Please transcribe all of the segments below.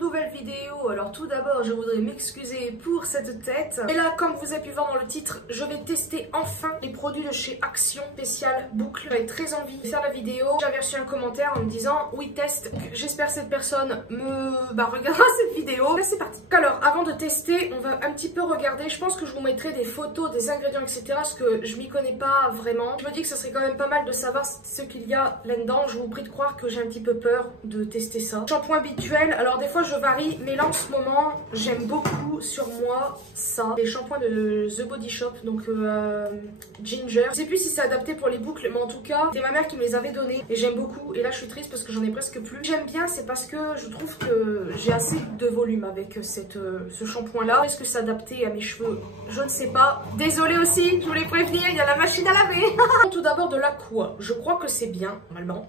nouvelle vidéo. Alors tout d'abord je voudrais m'excuser pour cette tête. Et là comme vous avez pu voir dans le titre, je vais tester enfin les produits de chez Action spécial boucle. J'avais très envie de faire la vidéo. J'avais reçu un commentaire en me disant oui test. J'espère que cette personne regardera cette vidéo. Là c'est parti. Alors avant de tester on va un petit peu regarder. Je pense que je vous mettrai des photos des ingrédients etc. Parce que je m'y connais pas vraiment. Je me dis que ça serait quand même pas mal de savoir ce qu'il y a là-dedans. Je vous prie de croire que j'ai un petit peu peur de tester ça. Shampoing habituel, alors des fois je varie, mais là en ce moment j'aime beaucoup sur moi ça, les shampoings de The Body Shop, donc Ginger. Je sais plus si c'est adapté pour les boucles, mais en tout cas c'est ma mère qui me les avait donnés et j'aime beaucoup. Et là je suis triste parce que j'en ai presque plus. J'aime bien, c'est parce que je trouve que j'ai assez de volume avec ce shampoing là. Est-ce que c'est adapté à mes cheveux? Je ne sais pas. Désolée aussi, je voulais prévenir, il y a la machine à laver. Tout d'abord de l'aqua, je crois que c'est bien normalement.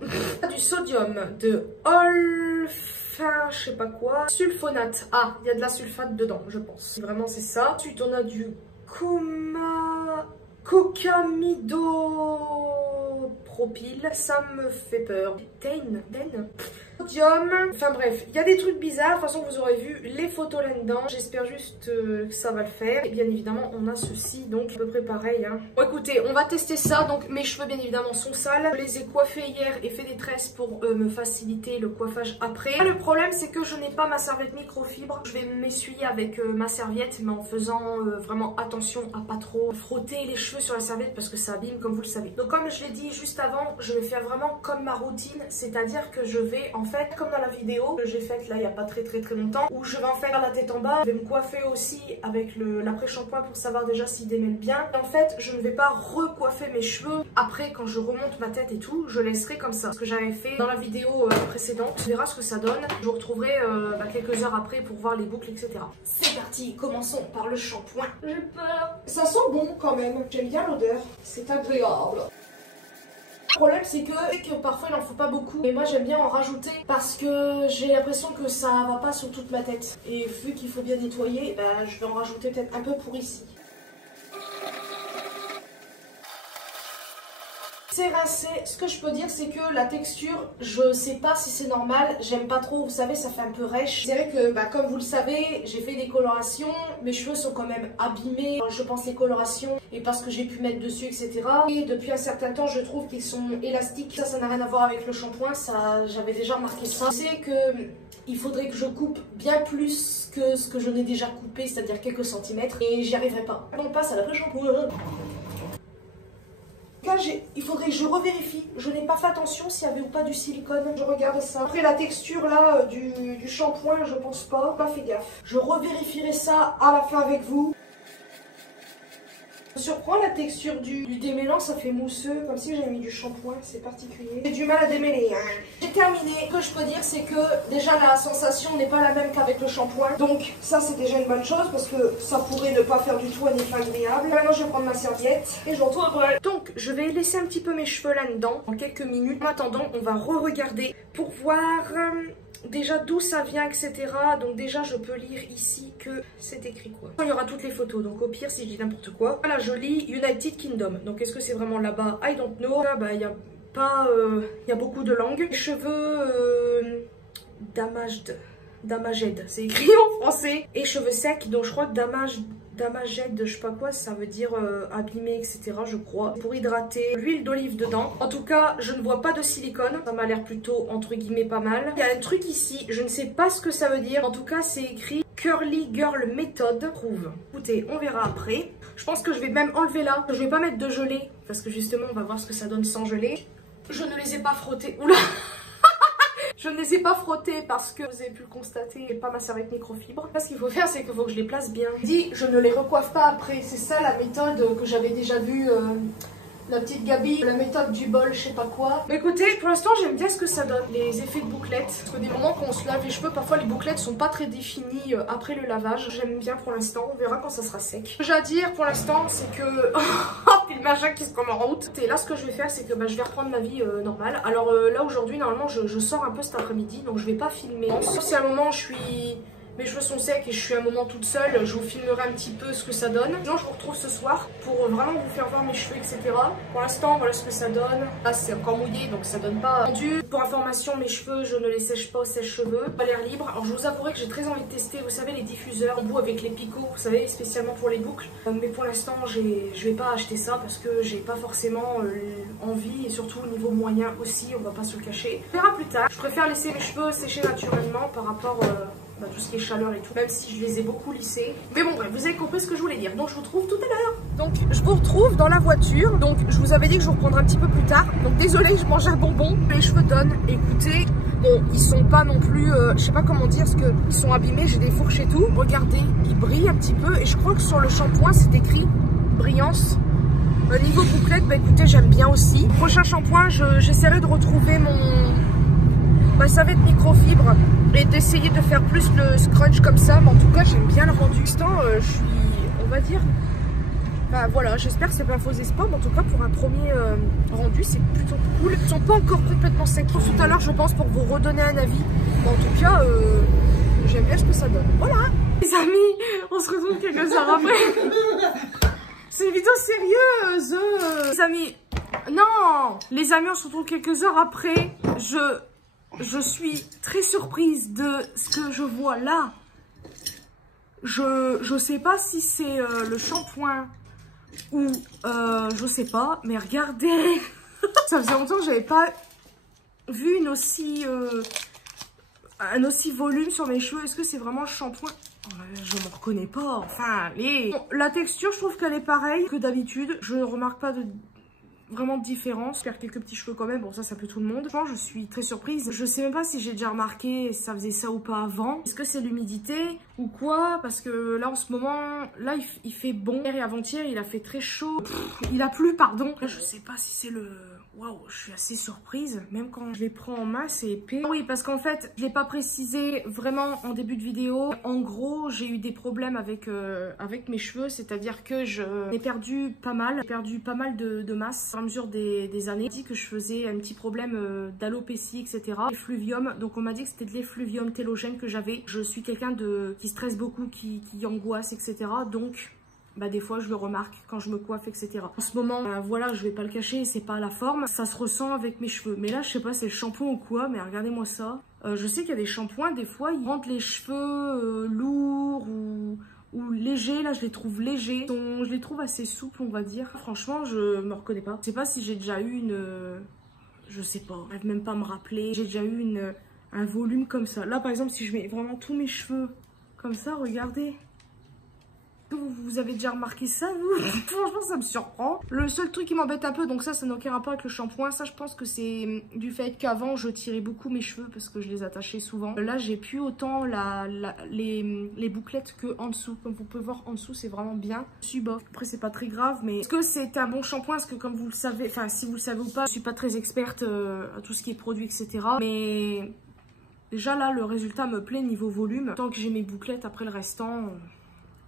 Du sodium, de Olfa, je sais pas quoi, sulfonate. Ah, il y a de la sulfate dedans, je pense. Vraiment, c'est ça. Ensuite, on a du cocamidopropyl. Ça me fait peur. Den. Sodium. Enfin bref, il y a des trucs bizarres. De toute façon, vous aurez vu les photos là-dedans. J'espère juste que ça va le faire. Et bien évidemment, on a ceci, donc à peu près pareil. Hein. Bon, écoutez, on va tester ça. Donc mes cheveux, bien évidemment, sont sales. Je les ai coiffés hier et fait des tresses pour me faciliter le coiffage après. Le problème, c'est que je n'ai pas ma serviette microfibre. Je vais m'essuyer avec ma serviette, mais en faisant vraiment attention à pas trop frotter les cheveux sur la serviette parce que ça abîme, comme vous le savez. Donc comme je l'ai dit juste avant, je vais faire vraiment comme ma routine, c'est-à-dire que je vais en fait, comme dans la vidéo que j'ai faite là il n'y a pas très longtemps, où je vais en faire la tête en bas, je vais me coiffer aussi avec l'après-shampoing pour savoir déjà s'il démêle bien. En fait, je ne vais pas recoiffer mes cheveux après quand je remonte ma tête et tout, je laisserai comme ça. Ce que j'avais fait dans la vidéo précédente, on verra ce que ça donne. Je vous retrouverai quelques heures après pour voir les boucles, etc. C'est parti, commençons par le shampoing. J'ai peur. Ça sent bon quand même, j'aime bien l'odeur, c'est agréable. Le problème c'est que parfois il n'en faut pas beaucoup et moi j'aime bien en rajouter parce que j'ai l'impression que ça va pas sur toute ma tête et vu qu'il faut bien nettoyer, je vais en rajouter peut-être un peu pour ici. C'est rincé. Ce que je peux dire c'est que la texture, je sais pas si c'est normal, j'aime pas trop, vous savez ça fait un peu rêche. C'est vrai que comme vous le savez, j'ai fait des colorations, mes cheveux sont quand même abîmés, je pense les colorations et parce que j'ai pu mettre dessus etc. Et depuis un certain temps je trouve qu'ils sont élastiques, ça n'a rien à voir avec le shampoing, ça j'avais déjà remarqué ça. Je sais que il faudrait que je coupe bien plus que ce que je n'ai déjà coupé, c'est-à-dire quelques centimètres et j'y arriverai pas. On passe à l'après-shampoing. Là, il faudrait que je revérifie. Je n'ai pas fait attention s'il y avait ou pas du silicone. Je regarde ça. Après la texture là du shampoing, je pense pas. Pas fait gaffe. Je revérifierai ça à la fin avec vous. Me surprend la texture du démêlant, ça fait mousseux, comme si j'avais mis du shampoing, c'est particulier. J'ai du mal à démêler. Hein. J'ai terminé. Ce que je peux dire, c'est que déjà la sensation n'est pas la même qu'avec le shampoing. Donc ça c'est déjà une bonne chose parce que ça pourrait ne pas faire du tout un effet agréable. Maintenant je vais prendre ma serviette et je retourne après. Donc je vais laisser un petit peu mes cheveux là-dedans en quelques minutes. En attendant, on va re-regarder pour voir... déjà d'où ça vient etc. Donc déjà je peux lire ici que c'est écrit quoi. Il y aura toutes les photos donc au pire si je dis n'importe quoi. Voilà je lis United Kingdom. Donc est-ce que c'est vraiment là-bas? I don't know. Là il y a pas... il y a beaucoup de langues. Les cheveux damaged, c'est écrit en français. Et cheveux secs donc je crois que damaged, je sais pas quoi, ça veut dire abîmé, etc. je crois. Pour hydrater, l'huile d'olive dedans. En tout cas, je ne vois pas de silicone. Ça m'a l'air plutôt, entre guillemets, pas mal. Il y a un truc ici, je ne sais pas ce que ça veut dire. En tout cas, c'est écrit Curly Girl Method. Prouve. Écoutez, on verra après. Je pense que je vais même enlever là. Je vais pas mettre de gelée, parce que justement, on va voir ce que ça donne sans gelée. Je ne les ai pas frottés. Oula. Je ne les ai pas frottés parce que vous avez pu le constater, pas ma serviette microfibre. Ce qu'il faut faire, c'est qu'il faut que je les place bien. Je ne les recoiffe pas après. C'est ça la méthode que j'avais déjà vue. La petite Gabi, la méthode du bol, je sais pas quoi. Mais écoutez, pour l'instant, j'aime bien ce que ça donne. Les effets de bouclettes. Parce que des moments quand on se lave les cheveux, parfois les bouclettes sont pas très définies après le lavage. J'aime bien pour l'instant. On verra quand ça sera sec. Ce que j'ai à dire pour l'instant, c'est que... puis le machin qui se prend en route. Et là, ce que je vais faire, c'est que je vais reprendre ma vie normale. Alors là, aujourd'hui, normalement, je sors un peu cet après-midi. Donc je vais pas filmer. Si à un moment, je mes cheveux sont secs et je suis un moment toute seule, je vous filmerai un petit peu ce que ça donne. Sinon je vous retrouve ce soir pour vraiment vous faire voir mes cheveux, etc. Pour l'instant, voilà ce que ça donne. Là c'est encore mouillé donc ça donne pas rendu. Pour information, mes cheveux, je ne les sèche pas au sèche-cheveux, pas l'air libre. Alors je vous avouerai que j'ai très envie de tester, vous savez, les diffuseurs en bout avec les picots, vous savez, spécialement pour les boucles. Mais pour l'instant, je vais pas acheter ça parce que j'ai pas forcément envie et surtout au niveau moyen aussi, on va pas se le cacher. On verra plus tard. Je préfère laisser mes cheveux sécher naturellement par rapport tout ce qui est chaleur et tout, même si je les ai beaucoup lissés. Mais bon bref, vous avez compris ce que je voulais dire. Donc je vous retrouve tout à l'heure. Donc je vous retrouve dans la voiture. Donc je vous avais dit que je vous reprendrai un petit peu plus tard. Donc désolé, je mangeais un bonbon. Les cheveux donnent. Écoutez, bon, ils sont pas non plus, je sais pas comment dire, parce qu'ils sont abîmés. J'ai des fourches et tout. Regardez, ils brillent un petit peu. Et je crois que sur le shampoing, c'est écrit brillance. Niveau bouclette, bah écoutez, j'aime bien aussi. Prochain shampoing, j'essaierai de retrouver mon... Bah ça va être microfibre et d'essayer de faire plus le scrunch comme ça, mais en tout cas j'aime bien le rendu. Pour l'instant je suis, on va dire, bah voilà, j'espère que c'est pas un faux espoir, mais en tout cas pour un premier rendu c'est plutôt cool. Ils sont pas encore complètement secs tout à l'heure je pense pour vous redonner un avis, mais en tout cas j'aime bien ce que ça donne. Voilà les amis, on se retrouve quelques heures après. C'est une vidéo sérieuse les amis. Non les amis, on se retrouve quelques heures après. Je suis très surprise de ce que je vois là. Je sais pas si c'est le shampoing ou je sais pas, mais regardez. Ça faisait longtemps que j'avais pas vu un aussi volume sur mes cheveux. Est-ce que c'est vraiment le shampoing? Je m'en reconnais pas. Enfin, allez. Bon, la texture, je trouve qu'elle est pareille que d'habitude. Je ne remarque pas vraiment de différence. Je perds quelques petits cheveux quand même, bon ça peut tout le monde. Franchement je suis très surprise. Je sais même pas si j'ai déjà remarqué si ça faisait ça ou pas avant. Est-ce que c'est l'humidité ou quoi? Parce que là en ce moment, là il fait bon. Hier et avant-hier il a fait très chaud. Il a plu pardon. Là, je sais pas si c'est le... Waouh, je suis assez surprise. Même quand je les prends en main, c'est épais. Oui, parce qu'en fait, je l'ai pas précisé vraiment en début de vidéo. En gros, j'ai eu des problèmes avec mes cheveux. C'est-à-dire que j'ai perdu pas mal. J'ai perdu pas mal de masse à mesure des années. On m'a dit que je faisais un petit problème d'alopécie, etc. L'effluvium. Donc on m'a dit que c'était de l'effluvium télogène que j'avais. Je suis quelqu'un qui stresse beaucoup, qui angoisse, etc. Donc... bah des fois je le remarque quand je me coiffe, etc. En ce moment, voilà, je vais pas le cacher, c'est pas la forme, ça se ressent avec mes cheveux. Mais là, je sais pas, c'est le shampoing ou quoi, mais regardez-moi ça. Je sais qu'il y a des shampoings, des fois, ils rendent les cheveux lourds ou légers. Là, je les trouve légers. Je les trouve assez souples, on va dire. Franchement, je me reconnais pas. Je sais pas si j'ai déjà eu je sais pas, j'arrive même pas à me rappeler. J'ai déjà eu un volume comme ça. Là, par exemple, si je mets vraiment tous mes cheveux comme ça, regardez. Vous avez déjà remarqué ça, vous? Franchement, ça me surprend. Le seul truc qui m'embête un peu, donc ça n'a aucun rapport avec le shampoing. Ça, je pense que c'est du fait qu'avant, je tirais beaucoup mes cheveux parce que je les attachais souvent. Là, j'ai plus autant les bouclettes que en dessous. Comme vous pouvez voir, en dessous, c'est vraiment bien. Je suis bof. Après, c'est pas très grave, mais est-ce que c'est un bon shampoing? Parce que comme vous le savez, enfin, si vous le savez ou pas, je suis pas très experte à tout ce qui est produit, etc. Mais déjà, là, le résultat me plaît niveau volume. Tant que j'ai mes bouclettes, après le restant...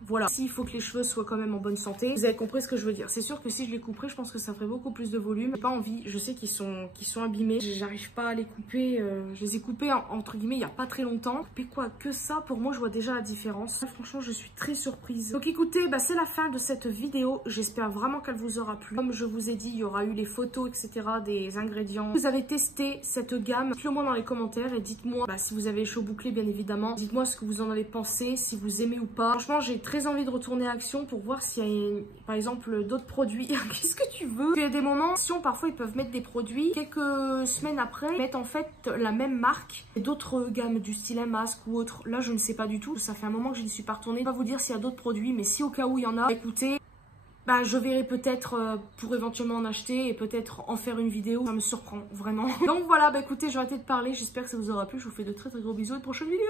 Voilà, s'il faut que les cheveux soient quand même en bonne santé, vous avez compris ce que je veux dire. C'est sûr que si je les couperais, je pense que ça ferait beaucoup plus de volume. J'ai pas envie, je sais qu'ils sont abîmés, j'arrive pas à les couper. Je les ai coupés entre guillemets il y a pas très longtemps. Couper quoi que ça, pour moi je vois déjà la différence. Franchement, je suis très surprise. Donc écoutez, bah, c'est la fin de cette vidéo. J'espère vraiment qu'elle vous aura plu. Comme je vous ai dit, il y aura eu les photos, etc. des ingrédients. Vous avez testé cette gamme, dites-le moi dans les commentaires et dites-moi si vous avez les cheveux bouclés, bien évidemment. Dites-moi ce que vous en avez pensé, si vous aimez ou pas. Franchement, j'ai très envie de retourner à Action pour voir s'il y a par exemple d'autres produits. Qu'est-ce que tu veux? Il y a des moments, Action parfois ils peuvent mettre des produits, quelques semaines après ils mettent en fait la même marque et d'autres gammes du style un masque ou autre. Là je ne sais pas du tout, ça fait un moment que je ne suis pas retournée. Je ne vais pas vous dire s'il y a d'autres produits, mais si au cas où il y en a, écoutez, bah, je verrai peut-être pour éventuellement en acheter et peut-être en faire une vidéo. Ça me surprend vraiment. Donc voilà, bah écoutez, j'ai arrêté de parler. J'espère que ça vous aura plu. Je vous fais de très très gros bisous et prochaine vidéo.